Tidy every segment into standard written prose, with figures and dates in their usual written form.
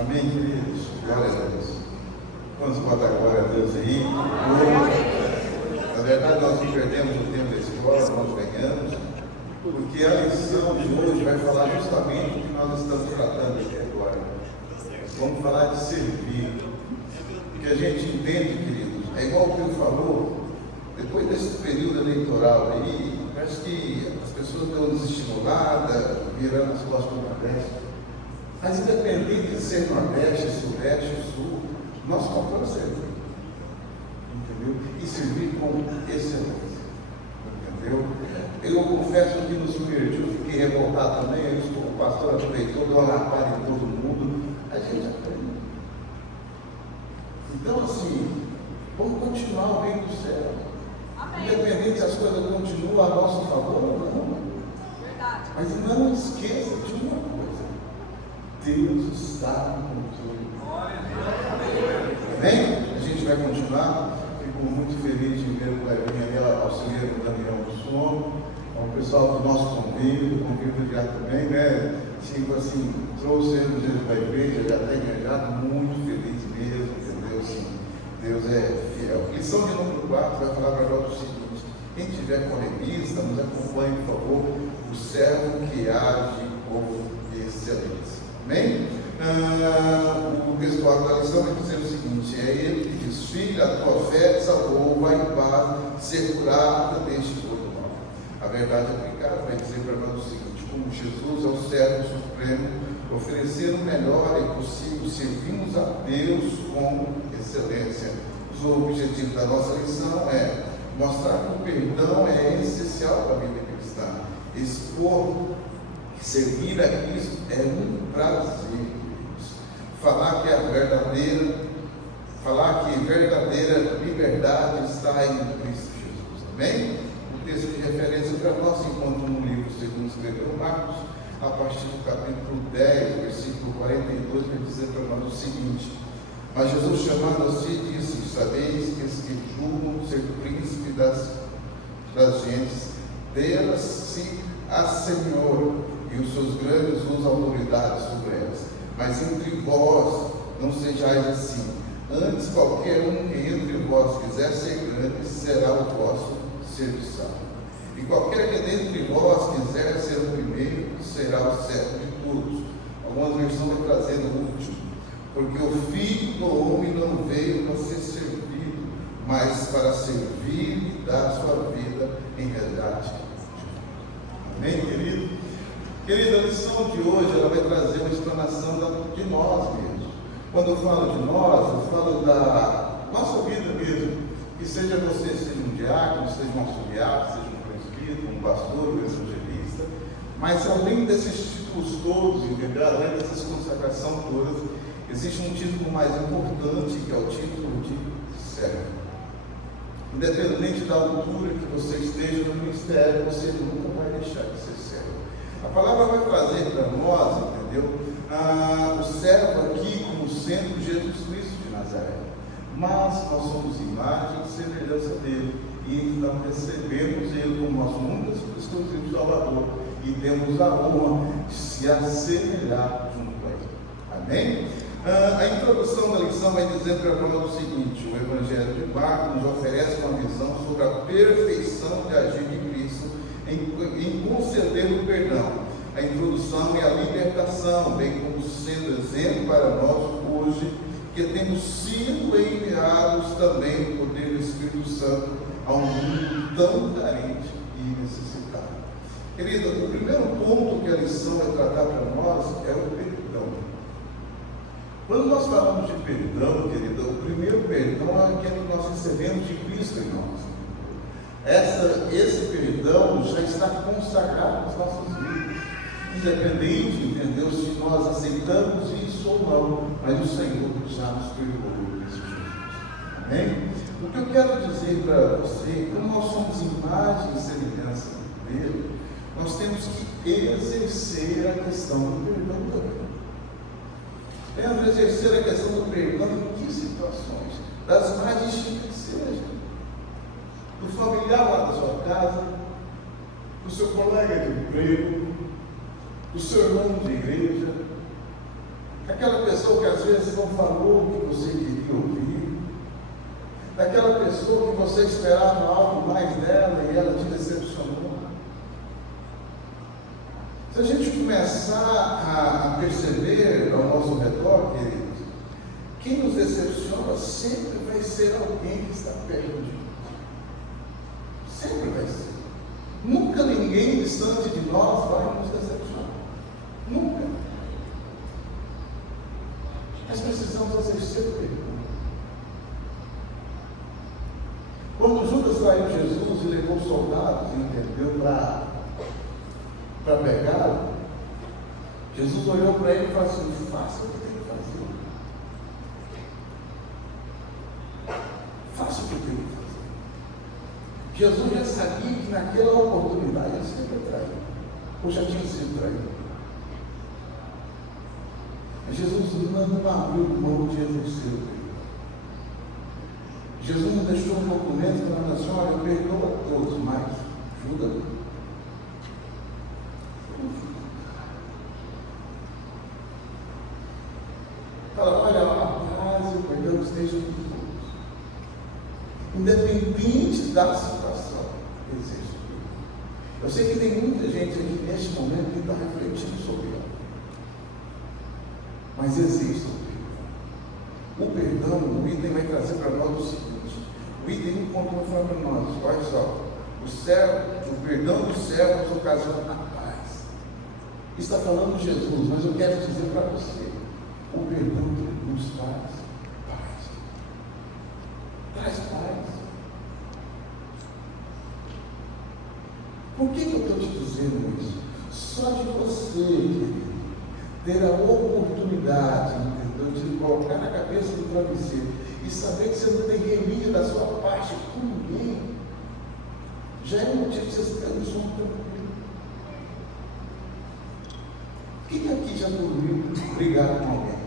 Amém, queridos? Glória a Deus. Vamos botar glória a Deus aí. Na verdade, nós não perdemos o tempo da escola, nós ganhamos, porque a lição de hoje vai falar justamente o que nós estamos tratando aqui agora. Vamos falar de servir. Porque a gente entende, queridos, é igual o que ele falou, depois desse período eleitoral aí, parece que as pessoas estão desestimuladas, virando as costas para o Nordeste. Mas independente de ser Nordeste, Sudeste, Sul, nós compramos servir. Entendeu? E servir com excelência. Entendeu? Eu confesso que nos perdi, eu fiquei revoltado também, o pastor aproveitou, deu uma lapada em todo mundo. A gente aprende. Então, assim, vamos continuar o bem do céu. Amém. Independente se as coisas continuam a nosso favor ou não. Verdade. Mas não esqueça de uma coisa: Deus está no controle. Amém? A gente vai continuar. Fico muito feliz de ver o Clevinho ali, auxiliar do Daniel do Sono, o pessoal do nosso convívio já também, né? Tipo assim, trouxemos eles para a igreja, já está engajado, muito feliz mesmo, entendeu? Assim, Deus é fiel. Lição de número 4 vai falar para nós o seguinte: quem tiver com revista, nos acompanhe, por favor, o servo que age com excelência. Amém? O textual da lição vai dizer o seguinte: é ele que diz: filho, a tua fé te salvou, vai em paz, ser curado deste todo mal. A verdade aplicada vai dizer para nós o seguinte: como Jesus é o servo supremo, oferecer o melhor é possível, servimos a Deus com excelência. O objetivo da nossa lição é mostrar que o perdão é essencial para a vida cristã, expor que servir a Cristo é um prazer. Falar que verdadeira liberdade está em Cristo Jesus. Amém? O texto de referência para nós se encontra no livro segundo escreveu Marcos, a partir do capítulo 10, versículo 42, vai dizer para nós o seguinte: mas Jesus, chamando a si, disse: sabeis que os que julgam ser príncipe das gentes, delas se assenhoram, e os seus grandes usam autoridade sobre elas. Mas entre vós não sejais assim. Antes, qualquer um que entre vós quiser ser grande, será o vosso serviçal. E qualquer que dentre vós quiser ser o primeiro, será o servo de todos. Algumas versões vai trazendo o último. Porque o Filho do Homem não veio para ser servido, mas para servir e dar sua vida em resgate. Amém, querido? Querida, a lição de hoje ela vai trazer uma explanação de nós mesmos. Quando eu falo de nós, eu falo da nossa vida mesmo. Que seja você, seja um diácono, seja um auxiliar, seja um presbítero, um pastor, um evangelista. Mas além desses títulos todos, entendeu? Além dessas consagrações todas, existe um título mais importante, que é o título de servo. Independente da altura que você esteja no ministério, você nunca vai deixar de ser servo. A palavra vai trazer para nós, entendeu? O servo aqui como sendo Jesus Cristo de Nazaré. Mas nós somos imagem e semelhança dele. E então recebemos ele como nosso único exclusivo Salvador. E temos a honra de se assemelhar junto a ele. Amém? A introdução da lição vai dizer para nós o seguinte: o Evangelho de Marcos nos oferece uma visão sobre a perfeição de agir de Cristo em conceder o perdão. A introdução é a libertação, bem como sendo exemplo para nós hoje, que temos sido enviados também no poder do Espírito Santo a um mundo tão carente e necessitado. Querida, o primeiro ponto que a lição vai tratar para nós é o perdão. Quando nós falamos de perdão, querida, o primeiro perdão é aquele que nós recebemos de Cristo em nós. Esse perdão já está consagrado nas nossas vidas, independente, entendeu, se nós aceitamos isso ou não, mas o Senhor já nos perdoou em Cristo Jesus. Amém? O que eu quero dizer para você, como nós somos imagem e semelhança dele, nós temos que exercer a questão do perdão também. Temos que exercer a questão do perdão em que situações? Das mais distintas que sejam. Do familiar lá da sua casa, do seu colega de emprego, do seu irmão de igreja. Aquela pessoa que às vezes não falou o que você queria ouvir, daquela pessoa que você esperava algo mais dela e ela te decepcionou. Se a gente começar a perceber ao nosso redor, queridos, quem nos decepciona sempre vai ser alguém que está perto de nós. Sempre vai ser. Nunca ninguém distante de nós vai nos decepcionar. Nunca. Nós precisamos exercer o perdão. Quando Judas traiu Jesus e levou soldados, entendeu, para pegá-lo, Jesus olhou para ele e falou assim: faça o que tem que fazer. Faça o que tem que fazer. Jesus já sabia que naquela oportunidade ele sempre traiu, ou já tinha sido traído. Mas Jesus não abriu mão de exercer o perdão. Jesus não deixou um documento falando assim: olha, eu perdoo a todos, mas Judas. Fala, olha, a paz e o perdão estejam com todos. Independente da situação, existe. Eu sei que tem muita gente aqui neste momento que está refletindo sobre ela. Mas existe o perdão. O perdão, o item vai trazer para nós o seguinte: o item 1 conta para nós, olha só, o perdão dos servos ocasiona a paz. Está falando Jesus, mas eu quero dizer para você: o perdão nos traz paz. Traz paz. Por que eu estou te dizendo isso? Só de você, querido, ter a oportunidade, entendeu, de colocar na cabeça do travesseiro e saber que você não tem remídio da sua parte com ninguém, já é um motivo de você ter um sono tranquilo. Quem aqui já dormiu brigado com alguém?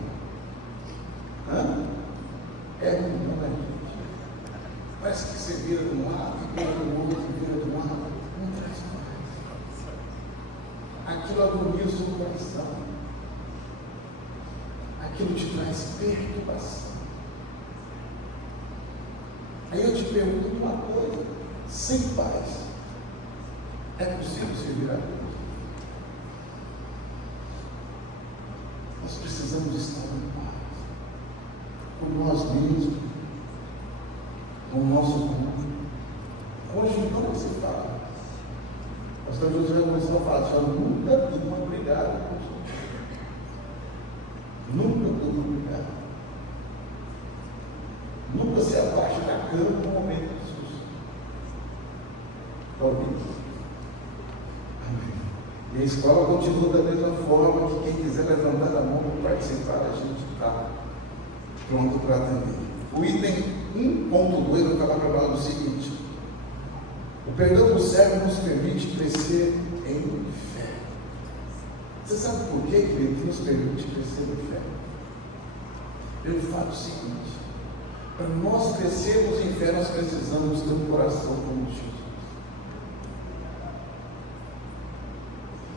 É ruim, não é, gente? Parece que você vira de um lado, vira do outro, vira do lado, não traz mais. Aquilo agonia o seu coração. Aquilo te traz perturbação. Aí eu te pergunto uma coisa: sem paz, é possível servir a Deus? Nós precisamos estar em paz com nós mesmos, com o nosso mundo. Hoje não você fala. O pastor José começou a falar: eu nunca estou obrigado com isso. Nunca estou obrigado. Nunca se abaixa da cama no momento de susto. Está ouvindo? Amém. E a escola continua da mesma forma que quem quiser levantar a mão para participar, a gente está pronto para atender. O item 1.2 vai falar para nós o seguinte: o perdão do servo nos permite crescer em fé. Você sabe por quê, querido, que nos permite crescer em fé? Pelo fato seguinte: para nós crescermos em fé, nós precisamos ter um coração como Jesus.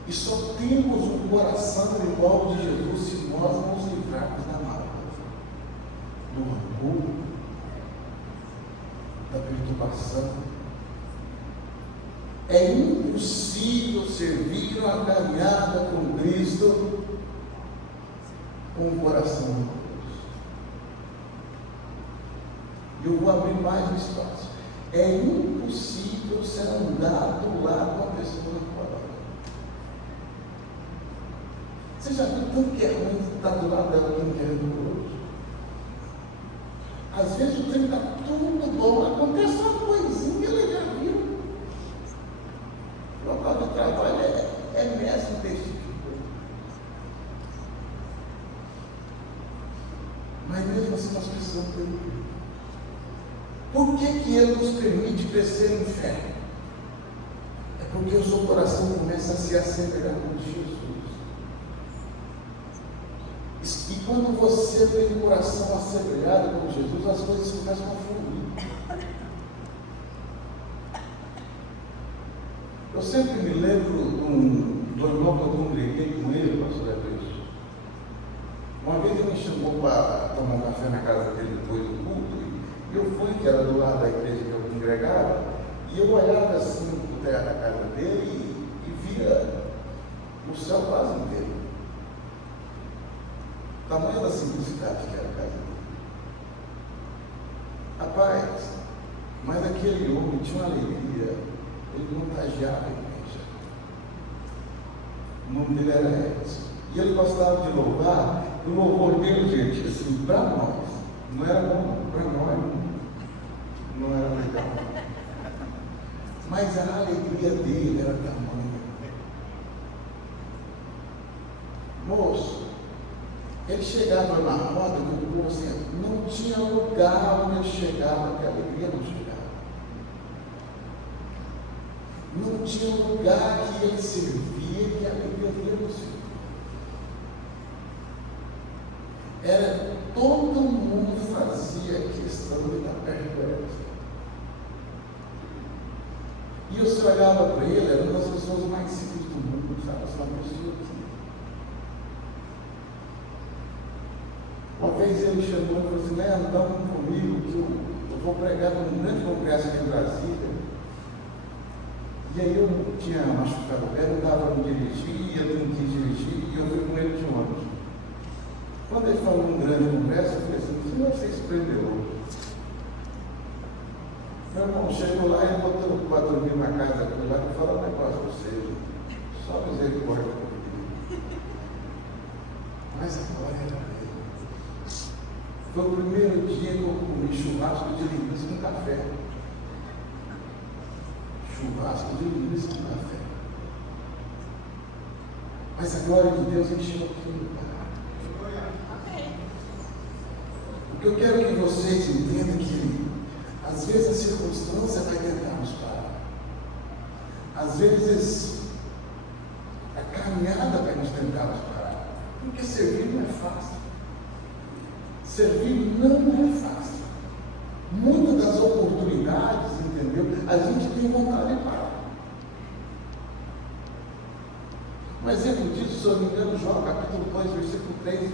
E só temos um coração igual de Jesus se nós nos livrarmos da mágoa, do rancor, da perturbação. É impossível servir uma caminhada com Cristo com um coração rancoroso. Eu vou abrir mais um espaço. É impossível você andar do lado de uma pessoa rancorosa. Você já viu tanto que é ruim estar do lado dela quando é rancoroso? Às vezes o tempo está tudo bom, acontece uma coisinha, ela já viu. O local de trabalho é mestre desse tipo de coisa. Mas mesmo assim nós precisamos ter um perdão. Por que ele nos permite crescer em fé? É porque o seu coração começa a se assemelhar com Jesus. E quando você tem o coração assemelhado com Jesus, as coisas começam a fluir. Eu sempre me lembro do irmão que eu congreguei com ele, pastor Edson. Uma vez dia me chamou para tomar um café na casa dele depois do culto, e eu fui, que era do lado da igreja que eu congregava, e eu olhava assim para o teto da casa dele e via o céu quase inteiro. Tamanho da simplicidade que era a casa dele. Rapaz, mas aquele homem tinha uma alegria, ele contagiava a igreja. O nome dele era Edson. E ele gostava de louvar, o louvor dele, gente, assim, para nós, não era bom, para nós não era legal. Mas a alegria dele era tamanha. Moço, ele chegava na roda do povo assim, não tinha lugar onde ele chegava que a alegria não chegava. Não tinha lugar que ele servia que a alegria dele não servia. Era, todo mundo fazia questão de estar perto dela. E você olhava para ele, era uma das pessoas mais simples do mundo, sabe? Essa pessoa aqui. Uma vez ele chegou e falou assim, andando comigo, que eu vou pregar num grande congresso aqui em Brasília. E aí eu tinha machucado o pé, não dava para dirigir, eu não quis dirigir, e eu fui com ele de ônibus. Quando ele falou num grande congresso, eu falei assim, você se prendeu. Meu irmão chegou lá e botou para dormir na casa dele lá, e falou um negócio para você, só misericórdia comigo. Mas agora era ele. Foi o primeiro dia que eu comi churrasco de linguiça com café. Churrasco de linguiça com café. Mas a glória de Deus encheu aquele lugar. O que eu quero que vocês entendam que às vezes a circunstância vai tentar nos parar. Às vezes a caminhada vai nos tentar nos parar. Porque servir não é fácil. Servir não é fácil. Muitas das oportunidades, entendeu? A gente tem vontade de parar. Um exemplo disso, se eu não me engano, João capítulo 2, versículo 3,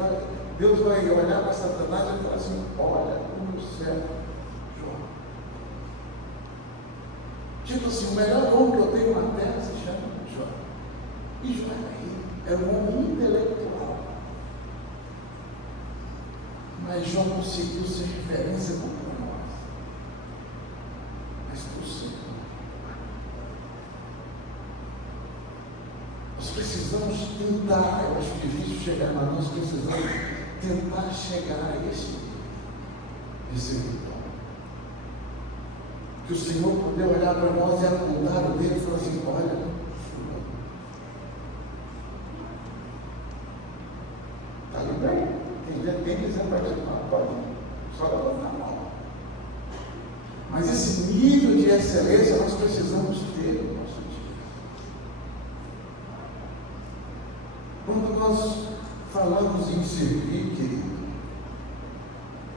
Deus vai olhar para Satanás e falar assim, olha, como servo, João. Tipo assim, o melhor homem que eu tenho na terra se chama João. E João é um homem intelectual. Mas João conseguiu ser referência para nós. Mas para o Senhor. Nós precisamos tentar, eu acho difícil chegar, mas nós precisamos tentar chegar a esse nível. Que o Senhor poder olhar para nós e apontar o dedo e falar assim, olha, está liberto. Quem quiser participar, pode só levantar a mão. Mas esse nível de excelência nós precisamos ter no nosso dia. Quando nós falamos em servir, querido,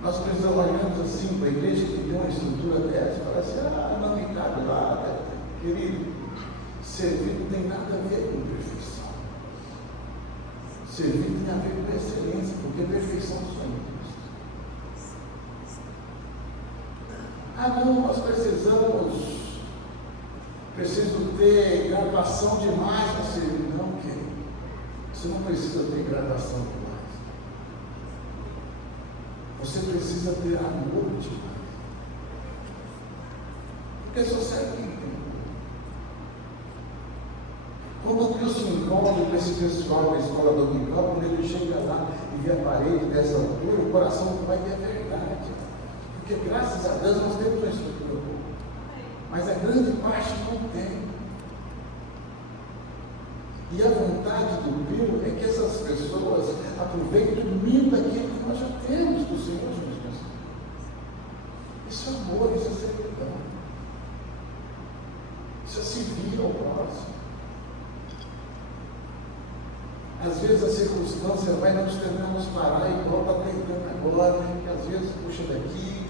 nós precisamos olhar assim para a igreja que tem uma estrutura dessa e falar assim, não me cabe lá, querido, servir não tem nada a ver com perfeição. Servir tem a ver com excelência, porque perfeição só em Cristo. Não, nós preciso ter graduação demais para servir. Não, querido. Você não precisa ter graduação demais. Você precisa ter amor demais. Porque só serve quem tem. Quando o Cristo encontra com esse pessoal da escola dominical, quando ele chega lá e vê a parede dessa altura, o coração vai ver a verdade. Porque graças a Deus nós temos uma estrutura boa. Mas a grande parte não tem. E a vontade do Deus é que essas pessoas aproveitem muito daquilo que nós já temos do Senhor Jesus Cristo. Isso é amor, isso é servidão. Isso é servir ao próximo. Às vezes a circunstância vai nos tentar nos parar igual está tentando agora, que às vezes puxa daqui,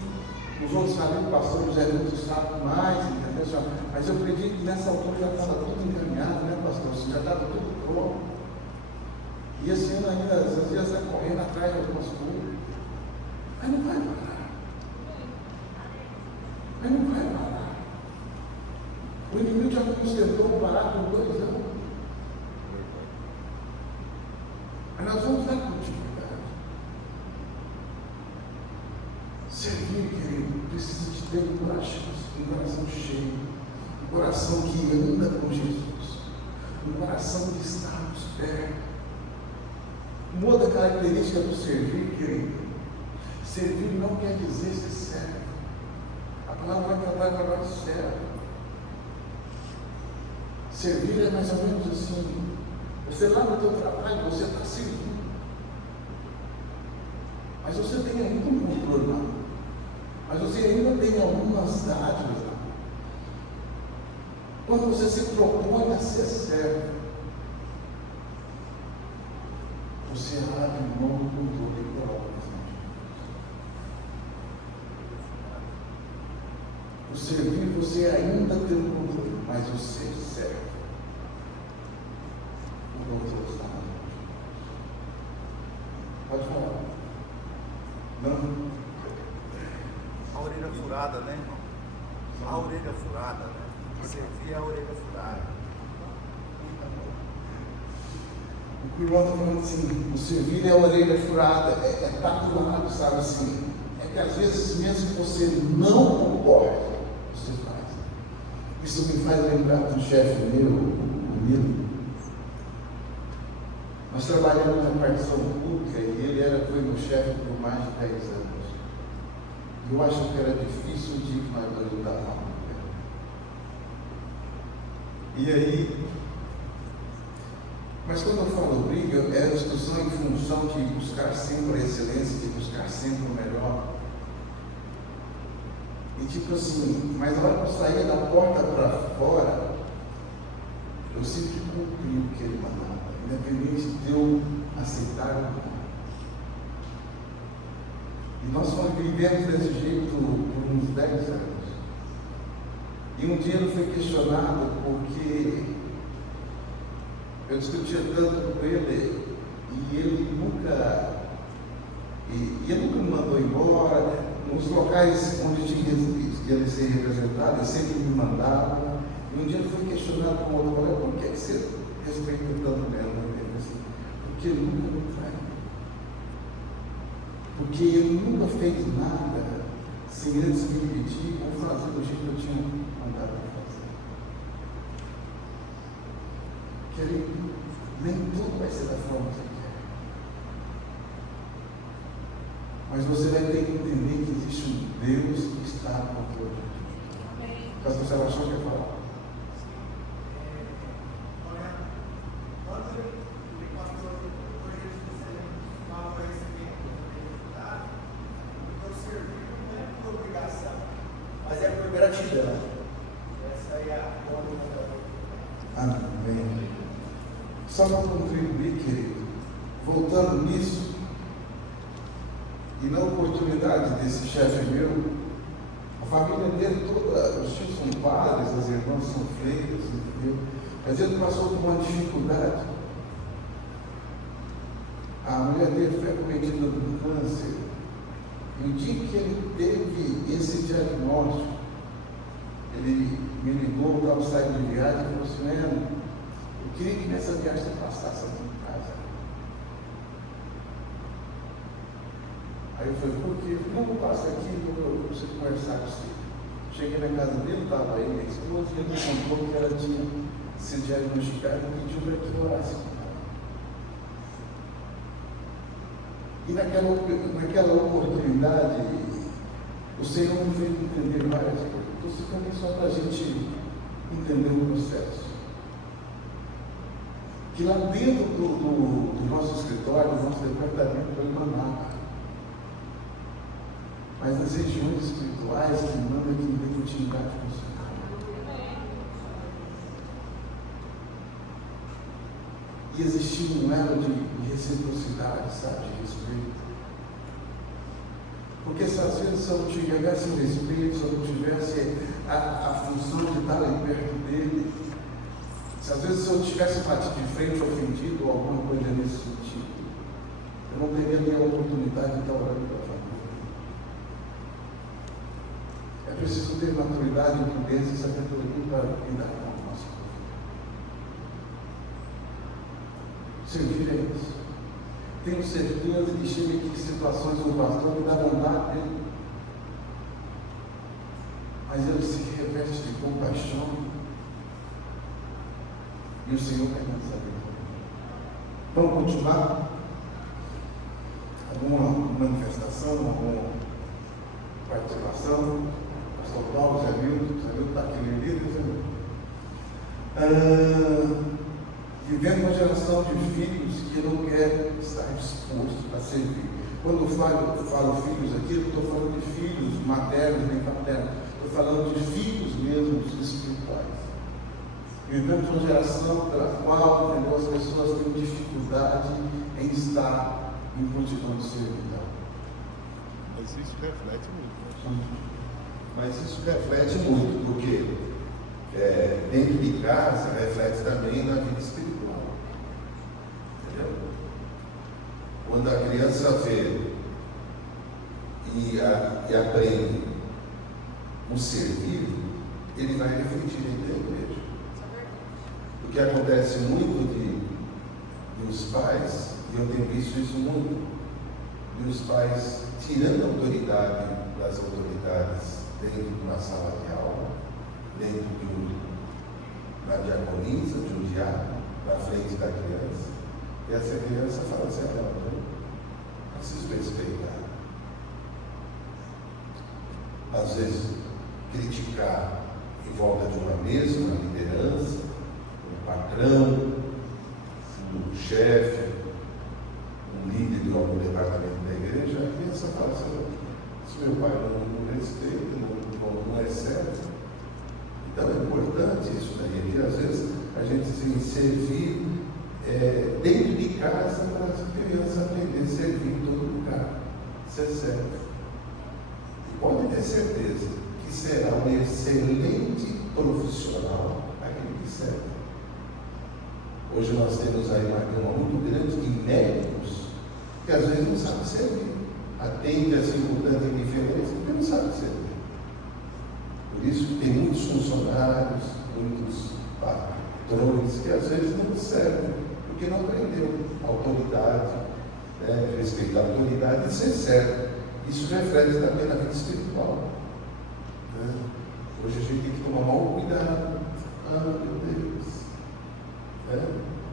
os outros amigos passamos é muito saco mais, entendeu? Mas eu acredito que nessa altura já estava tudo encaminhado, né, pastor? Já estava tudo pronto. E esse ano ainda, às vezes, está correndo atrás de algumas coisas. Mas não vai parar. Mas não vai parar. O inimigo já nos tentou parar por 2 anos. Mas nós vamos dar continuidade. Servir, querido, precisa de ter um coração cheio, um coração que anda com Jesus, um coração que está nos pés. Uma outra característica do servir, querido, servir não quer dizer ser servo. A palavra vai tratar agora de servo. Servir é mais ou menos assim. Você lá no teu trabalho, você está servindo. Mas você tem ainda um controle lá. Mas você ainda tem algumas dádivas lá. Quando você se propõe a ser servo, você abre mão do controle e coloca o servir, você ainda tem um controle, mas você serve. O controle está na mão. Pode falar. Não? A orelha furada, né, irmão? A orelha furada, né? Servir a orelha furada. O irmão está falando assim, o servir é a orelha furada, é estar do lado, sabe assim? É que às vezes, mesmo que você não concorde, você faz. Isso me faz lembrar de um chefe meu, o Nilo. Nós trabalhamos na partição pública e ele foi meu chefe por mais de 10 anos. E eu acho que era difícil o dia que nós dois lutávamos. E aí, mas quando eu falo briga, é discussão em função de buscar sempre a excelência, de buscar sempre o melhor. E tipo assim, mas na hora que eu saía da porta para fora, eu sempre cumpri o que ele mandava, independente de eu aceitar ou não. E nós vivemos desse jeito por uns 10 anos. E um dia ele foi questionado porque eu discutia tanto com ele e ele nunca me mandou embora. Nos locais onde tinha que ser representado, ele sempre me mandava. E um dia ele foi questionado com outro colega: por que você respeita tanto mesmo? Ele disse: porque ele nunca me traiu. Porque ele nunca fez nada sem antes me pedir ou fazer do jeito que eu tinha mandado ele fazer. Querido, nem tudo vai ser da forma que você quer. Mas você vai ter que entender que existe um Deus que está no controle de tudo. Pastor Sebastião quer falar? Mas é por gratidão. Essa aí é a forma. Amém. Só para contribuir, querido, voltando nisso, e na oportunidade desse chefe meu, a família dele toda, os tios são padres, as irmãs são freiras, entendeu? Mas ele passou por uma dificuldade. A mulher dele foi acometida de um câncer. E o dia que ele teve esse diagnóstico, ele me ligou, estava saindo de viagem e falou assim: eu queria que nessa viagem você passasse aqui em casa. Aí eu falei: por quê? Não, passa aqui, eu preciso conversar com você. Cheguei na casa dele, estava aí, minha esposa, e ele me contou que ela tinha sido diagnosticada e pediu para que eu orasse com ela. E naquela oportunidade, o Senhor me fez entender várias coisas. Então, isso também só para a gente entender o processo. Que lá dentro do nosso escritório, do nosso departamento, eu não nada. Mas nas regiões espirituais, que manda que tem intimidade com o Senhor. E existia um elo de reciprocidade, sabe, de respeito. Porque se às vezes se eu não tivesse o respeito, se eu não tivesse a função de estar ali perto dele, se às vezes se eu tivesse batido de frente, ofendido, ou alguma coisa nesse sentido, vontade de estar orando pela família. É preciso ter maturidade, prudência e sabedoria para lidar com a nossa vida. Servir é isso. Tenho certeza que chega aqui situações com o pastor que dá vontade dele, mas ele se reveste de compaixão e o Senhor vai nos saber. Vamos continuar? Alguma manifestação, alguma participação? Pastor Paulo, Zé Milton está aqui no livro, Zé Milton. Vivendo uma geração de filhos que não quer estar disposto a servir. Quando eu falo filhos aqui, eu estou falando de filhos maternos nem paternos. Estou falando de filhos mesmo espirituais. Vivemos uma geração pela qual as pessoas têm dificuldade em estar em prontidão de servidão. Mas isso reflete muito. Mas isso reflete muito, porque dentro de casa reflete também na vida espiritual. Entendeu? Quando a criança vê e aprende o servir, ele vai refletir dentro da igreja. O que acontece muito de os pais, e eu tenho visto isso muito, de os pais tirando a autoridade das autoridades dentro de uma sala de aula, dentro de uma diaconisa, de um diácono, na frente da criança, e essa criança fala assim: não, preciso respeitar. Às vezes, criticar em volta de uma mesa, uma liderança, um patrão, um chefe, um líder de algum departamento da igreja, a criança fala assim: se meu pai não respeita, não é certo. Então é importante isso daí, que às vezes a gente se servir dentro de casa para as crianças aprender a servir em todo lugar. Isso é certo. E pode ter certeza que será um excelente profissional aquele que serve. Hoje nós temos aí uma gama muito grande de médicos que às vezes não sabem servir. Atende assim com tanta indiferença porque não sabe servir. Por isso tem muitos funcionários, muitos patrões que às vezes não servem, porque não aprendeu a autoridade, respeitar a autoridade e ser certo. Isso reflete também na vida espiritual. Hoje a gente tem que tomar maior cuidado. Meu Deus.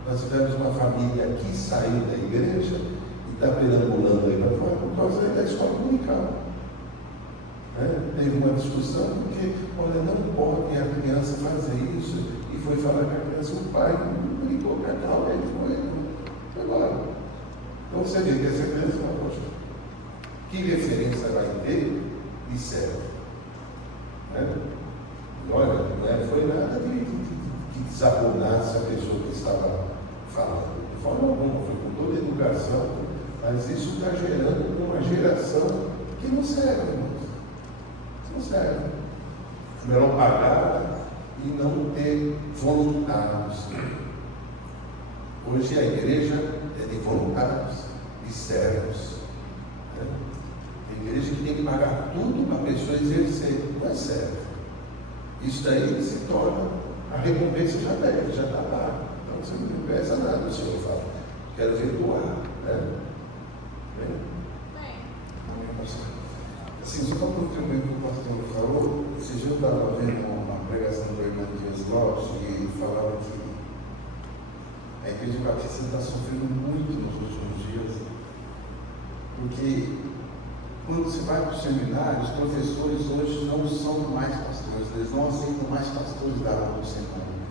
Nós tivemos uma família que saiu da igreja e está perambulando aí para fora por causa da escola dominical. Teve uma discussão porque, olha, não pode a criança fazer isso, e foi falar com a criança, o pai brigou com ela, ele foi embora. Então você vê que essa criança fala: poxa, que referência vai ter de servo? Olha, não foi nada que desabonasse a pessoa que estava falando, de forma alguma, foi com toda a educação, mas isso está gerando uma geração que não serve, irmãos. Não serve. É melhor pagar e não ter voluntários. Hoje a igreja é de voluntários, de servos. Tem igreja que tem que pagar tudo para a pessoa exercer. Não é servo. Isso daí se torna, a recompensa já está lá. Então você não pensa nada, o Senhor fala: quero ver doar. Assim, só para contribuir com o que o pastor falou, esse dia eu estava vendo uma pregação do irmão Dias Lopes e ele falava que a Igreja Batista está sofrendo muito nos últimos dias, porque quando se vai para o seminário, os professores hoje não são mais pastores, eles não aceitam mais pastores da aula do seminário.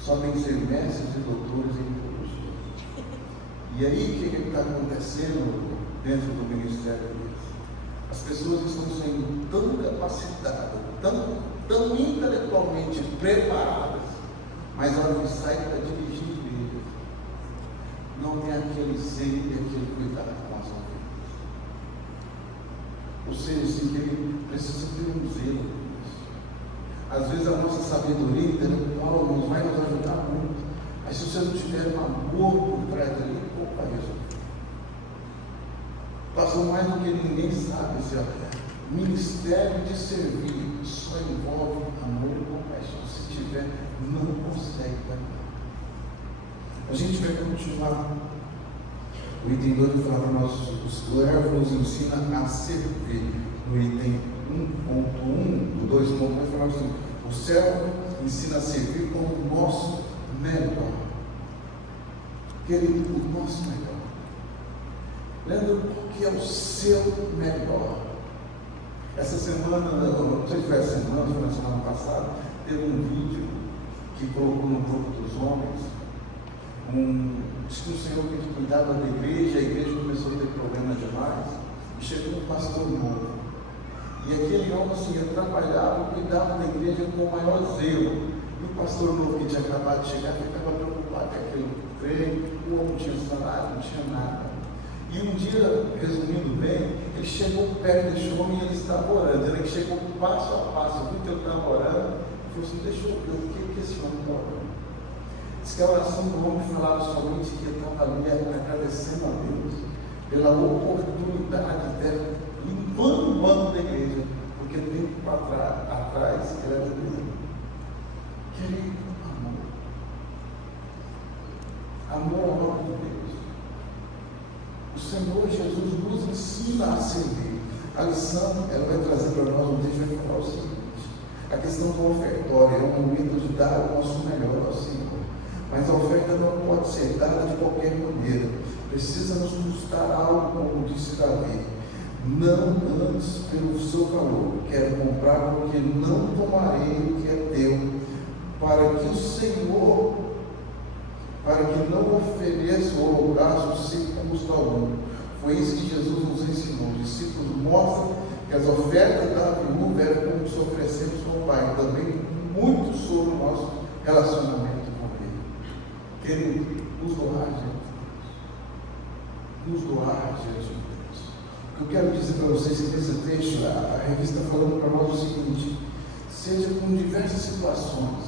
Só tem que ser mestres e doutores em teologia. E aí, o que está acontecendo dentro do ministério deles? As pessoas estão sendo tão capacitadas, tão intelectualmente preparadas, mas a hora que saem para dirigir igrejas, não tem aquele zelo e aquele cuidado com as ovelhas. Ou seja, assim, que ele precisa ter um zelo. Às vezes a nossa sabedoria intelectual nos vai nos ajudar muito, mas se você não tiver um amor por trás ali, pouco vai resolver. ninguém sabe. Assim, ó, ministério de servir só envolve amor e compaixão. Se tiver, não consegue cantar. A gente vai continuar. O item 2 vai falar para nós, o servo nos ensina a servir. No item 1.1, do 2.1, vai falar assim: o servo ensina a servir com o nosso melhor. Querido, o nosso melhor. Lembra qual que é o seu melhor? Essa semana, não sei se foi essa semana, foi na semana passada, teve um vídeo que colocou no grupo dos homens. Diz que o Senhor que cuidava da igreja, a igreja começou a ter problemas demais, e chegou um pastor novo. E aquele homem assim, trabalhava, cuidava da igreja com o maior zelo. E o pastor novo que tinha acabado de chegar ficava preocupado com aquele trem, o homem não tinha salário, não tinha nada. E um dia, resumindo bem, ele chegou perto desse homem e ele estava orando. Ele chegou passo a passo, viu que ele estava orando, e falou assim: deixa eu ver o que esse homem está orando. Diz que a oração do homem falava somente que ele estava ali agradecendo a Deus pela oportunidade dela, limpando o banco da igreja, porque tempo atrás ele era dele. Querido, amor à obra de Deus. O Senhor Jesus nos ensina a servir. A lição, ela vai trazer para nós, um dia vai falar o seguinte: a questão do ofertório é um momento de dar o nosso melhor ao Senhor. Mas a oferta não pode ser dada de qualquer maneira. Precisa nos custar algo, como disse Davi. Não antes pelo seu valor. Quero comprar porque não tomarei o que é teu. Para que o Senhor, para que não ofereça o holocausto sem custo algum. Foi isso que Jesus nos ensinou. Os discípulos mostram que as ofertas da viúva eram como se oferecemos ao Pai. Também muito sobre o nosso relacionamento. Querido, nos doar diante de Deus. Nos doar diante de Deus. O que eu quero dizer para vocês é que nesse texto, a revista está falando para nós o seguinte: seja com diversas situações,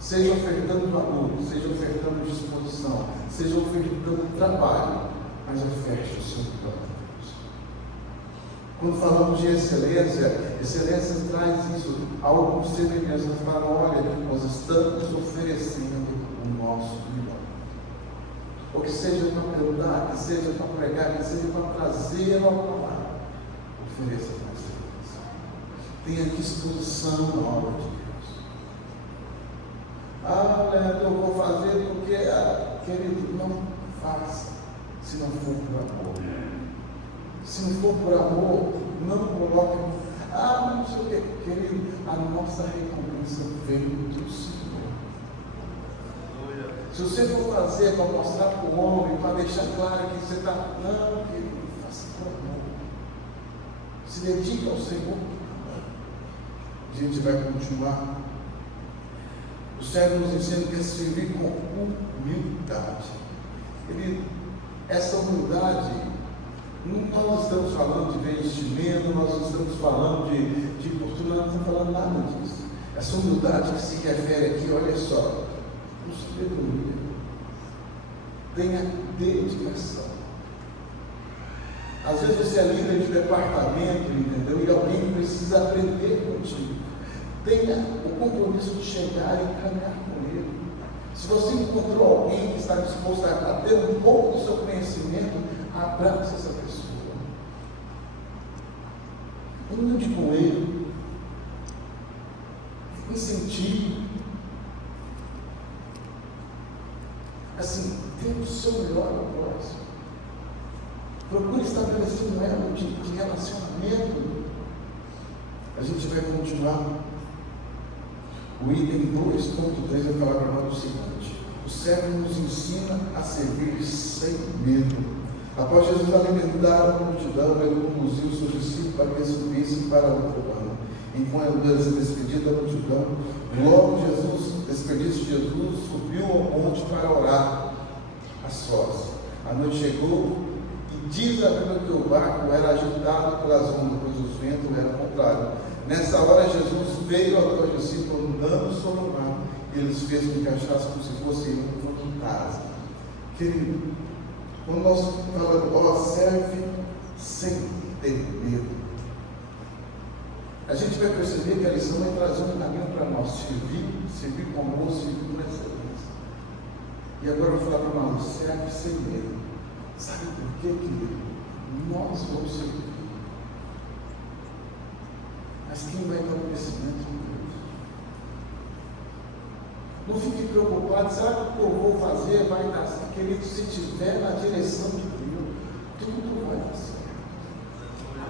seja ofertando valor, seja ofertando disposição, seja ofertando trabalho, mas oferte o seu melhor a Deus. Quando falamos de excelência, excelência traz isso, algo com semelhança. Fala: olha, nós estamos oferecendo o nosso melhor. Ou que seja para cantar, que seja para pregar, que seja para trazer a palavra, ofereça com excelência. Tenha disposição na obra de Deus. Leandro, eu vou fazer porque, querido, não faça se não for por amor. Se não for por amor, não coloque, mas não sei o que, querido, a nossa recompensa vem do Senhor. Se você for fazer para mostrar para o homem, para deixar claro que você está, não, querido, faça por amor. Se dedique ao Senhor. A gente vai continuar. O servo nos ensina que é servir com humildade. Querido, essa humildade, nós não estamos falando de vestimento, nós não estamos falando de postura, nós não estamos falando nada disso. Essa humildade que se refere aqui, olha só, sabedoria, tenha dedicação. Às vezes você é líder de departamento, entendeu? E alguém precisa aprender contigo. Tenha o compromisso de chegar e caminhar com ele. Se você encontrou alguém que está disposto a ter um pouco do seu conhecimento, abraça essa pessoa. Ande com ele. Incentive. Assim, dê o seu melhor ao próximo. Procure estabelecer um elo de relacionamento. A gente vai continuar. O item 2.3 vai falar para nós o seguinte: o servo nos ensina a servir sem medo. Após Jesus alimentar a multidão, ele conduziu os seus discípulos para que subissem para o plano. Enquanto eles despediam da multidão, logo Jesus subiu ao monte para orar a sós. A noite chegou e diz a Bíblia que o barco era agitado pelas ondas, pois o vento era contrário. Nessa hora Jesus veio aos discípulos andando sobre o mar e eles fez com que achassem como se fosse em casa. Querido, quando nós falamos, serve sem ter medo. A gente vai perceber que a lição vai trazer um caminho para nós, servir com amor, servir com excelência. E agora eu vou falar para nós, serve sem medo. Sabe por quê, querido? Nós vamos servir. Mas quem vai dar o crescimento é Deus. Não fique preocupado, será que o que eu vou fazer vai dar certo? Querido, se estiver na direção de Deus, tudo vai dar certo.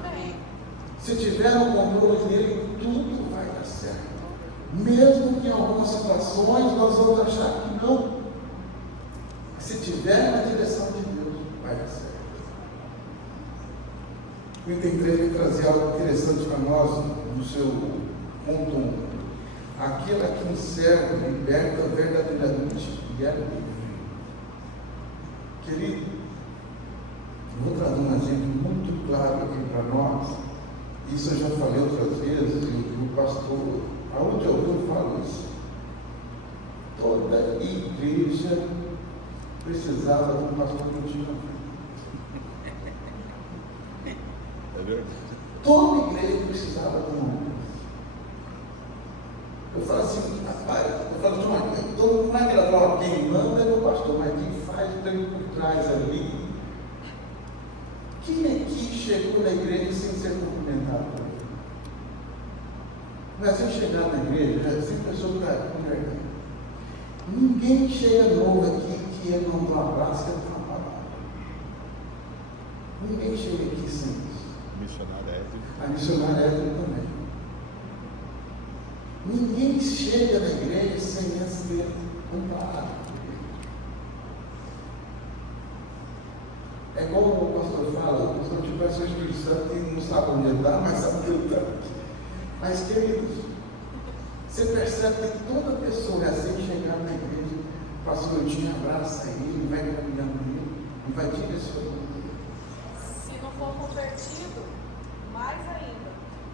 Amém. Se estiver no controle dele, tudo vai dar certo. Mesmo que em algumas situações nós vamos achar que não. Se estiver na direção de Deus, vai dar certo. O item 3 vai trazer algo interessante para nós no seu ponto 1. Aquele a quem serve liberta verdadeiramente e é livre. Querido, vou trazer um exemplo muito claro aqui para nós. Isso eu já falei outras vezes, e o pastor, aonde eu falo isso? Toda igreja precisava de um pastor que eu tinha. É verdade. Toda igreja precisava de um. Eu falo assim, rapaz, eu falo de uma coisa, então não é que ela fala, quem manda é o pastor, mas quem faz tem por trás ali. Quem aqui chegou na igreja sem ser cumprimentado por ele? Mas sem chegar na igreja, sem pessoa está convertendo. Ninguém chega novo aqui que ele não dá um abraço, que ele dá uma palavra. Ninguém chega aqui sem isso. Missionário Edson. A missionária Edson também. Ninguém chega na igreja sem antes ter um palavra. É igual o pastor fala, o pastor tipo é o Espírito Santo que não sabe onde ele está, mas sabe que ele está. Mas, queridos, você percebe que toda pessoa assim chegar na igreja, o pastor Eutinho abraça ele, vai caminhando ele e vai direcionando ele. Se não for convertido, mais ainda.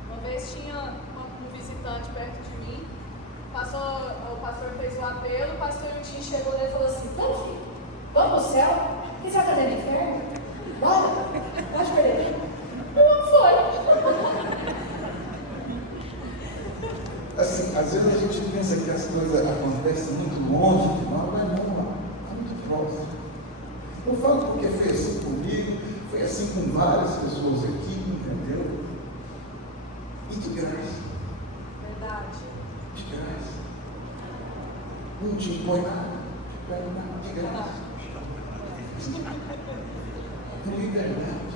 Uma vez tinha um visitante perto de mim, o pastor fez o apelo, o pastor Eutinho chegou lá e falou assim: vamos, filho, vamos ao céu? Quem sabe cadê no inferno? Bora, pode perder. Não foi. Assim, às vezes a gente pensa que as coisas acontecem muito longe de nós, mas não, está muito próximo. Eu falo porque foi assim comigo, foi assim com várias pessoas aqui, entendeu? E de graça. Verdade. De graça. Não te impõe nada, não te impõe nada, de graça. Com liberdade,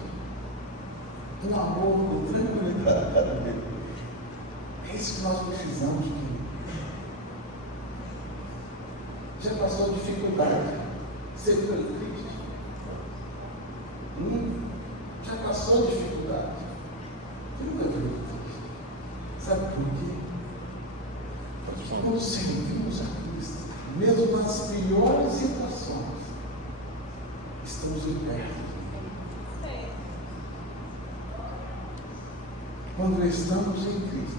com amor, com tranquilidade cada vez. É isso que nós precisamos, querido. Já passou dificuldade? Você ficou triste? Já passou dificuldade? Você nunca ficou triste? Sabe por quê? Porque quando servimos a Cristo, mesmo nas piores situações, estamos libertos. Quando estamos em Cristo,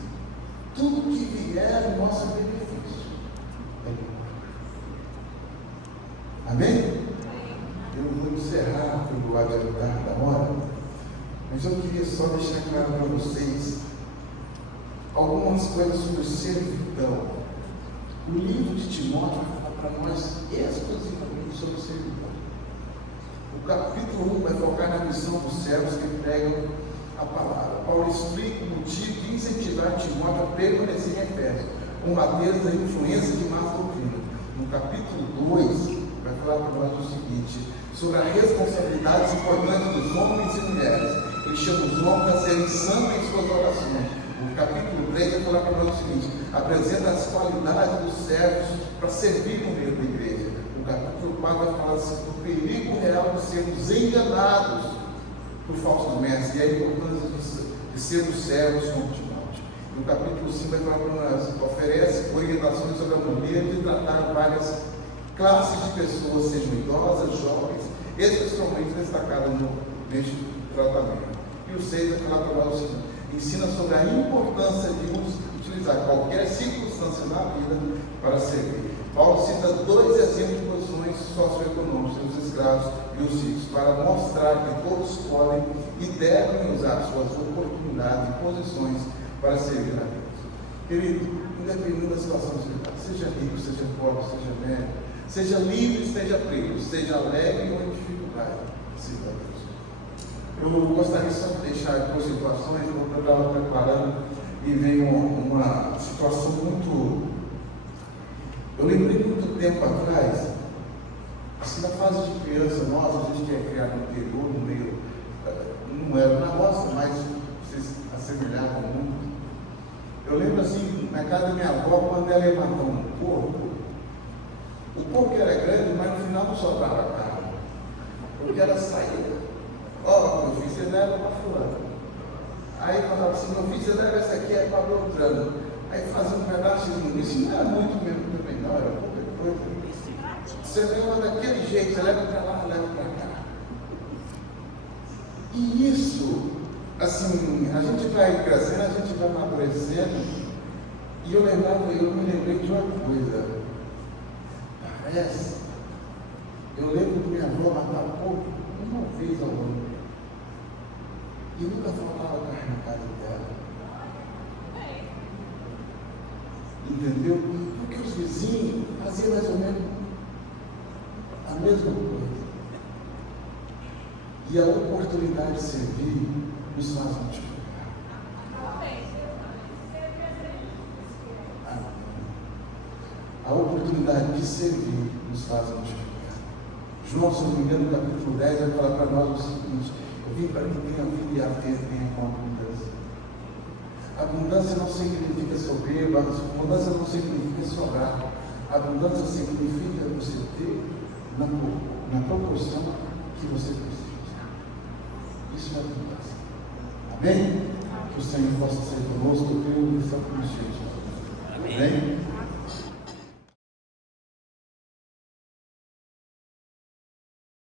tudo que vier é o nosso benefício. Amém? Eu vou encerrar pelo adiantar da hora, mas eu queria só deixar claro para vocês algumas coisas sobre servidão. O livro de Timóteo fala para nós exclusivamente sobre servidão. O capítulo 1 vai focar na missão dos servos que pregam a palavra. Paulo explica o motivo de incentivar Timóteo a permanecer em Efésios, combater a influência de más doutrina. No capítulo 2, vai falar para nós o seguinte, sobre as responsabilidades importantes dos homens e mulheres. Ele chama os homens a serem santos em suas orações. No capítulo 3, vai falar para nós o seguinte, apresenta as qualidades dos servos para servir no meio da igreja. No capítulo 4, vai falar do perigo real de sermos enganados por falsos mestres e a importância de sermos servos como Timóteo. No capítulo 5 vai falar para nós, oferece orientações sobre a maneira de tratar várias classes de pessoas, sejam idosas, jovens, especialmente destacadas neste tratamento. E o 6 vai falar para nós o seguinte, ensina sobre a importância de utilizar qualquer circunstância na vida para servir. Paulo cita 2 exemplos de posições socioeconômicas, os escravos e os ricos, para mostrar que todos podem e devem usar suas oportunidades e posições para servir a Deus. Querido, independente da situação que você está, seja rico, seja pobre, seja velho, seja livre, seja preso, seja alegre ou em dificuldade, sirva a Deus. Eu gostaria só de deixar 2 situações, eu estava preparando e veio uma situação muito. Eu lembrei muito tempo atrás, assim, na fase de criança, a gente é criado no interior, no meio, não era na roça, mas vocês assemelhavam muito. Eu lembro assim, na casa da minha avó, quando ela ia matar um porco, o porco era grande, mas no final não sobrava carne, porque ela saía. Ó, meu filho, você leva para fulano. Aí falava assim, meu filho, você leva essa aqui, é para Beltrano. Aí fazia um pedaço de linguiça, isso não era muito mesmo também, não, era pouca coisa. Você leva daquele jeito, você leva para lá, leva para cá. E isso, assim, a gente vai crescendo, a gente vai amadurecendo. E eu me lembrei de uma coisa. Parece, eu lembro de minha avó matar um pouco, uma vez ao ano. E nunca faltava carne na casa dela. Entendeu? Porque os vizinhos faziam mais ou menos a mesma coisa. E a oportunidade de servir nos faz multiplicar. A oportunidade de servir nos faz multiplicar. João, se não me engano, no capítulo 10, vai falar para nós o seguinte: eu vim para que tenha vida e a tenha com abundância. Abundância não significa soberba, abundância não significa sobrar. Abundância significa você ter na proporção que você precisa. Isso é abundância. Amém? Que o Senhor possa ser conosco, eu creio nisso.